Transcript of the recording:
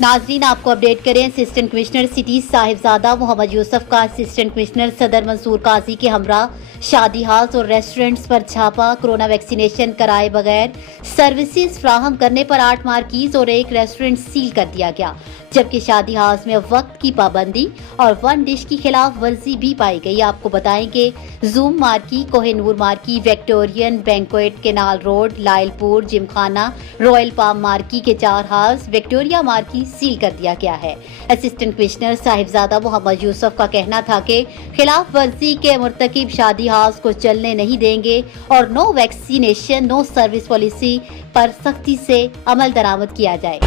नाजरीन, आपको अपडेट करें। Assistant commissioner city Sahibzada Mohammad Yusuf का असिस्टेंट कमिश्नर सदर मंसूर काजी के हमरा शादी हाल्स और रेस्टोरेंट्स पर छापा। कोरोना वैक्सीनेशन कराए बगैर सर्विसेज फ्राहम करने पर 8 मार्कीज और 1 रेस्टोरेंट सील कर दिया गया, जबकि शादी हाउस में वक्त की पाबंदी और 1 डिश की खिलाफ वर्जी भी पाई गई। आपको बताएं कि zoom marquee, Kohinoor marquee, Victorian banquet, canal road, Lyallpur, Gymkhana, royal palm marquee के 4 हाउस, विक्टोरिया मार्की सील कर दिया गया है। असिस्टेंट कमिश्नर साहिबजादा मोहम्मद यूसुफ का कहना था कि खिलाफ वर्जी के मुर्तकिब शादी हाउस को चलने नहीं देंगे और know vaccination no service policy पर सख्ती से अमल दरामद किया जाए।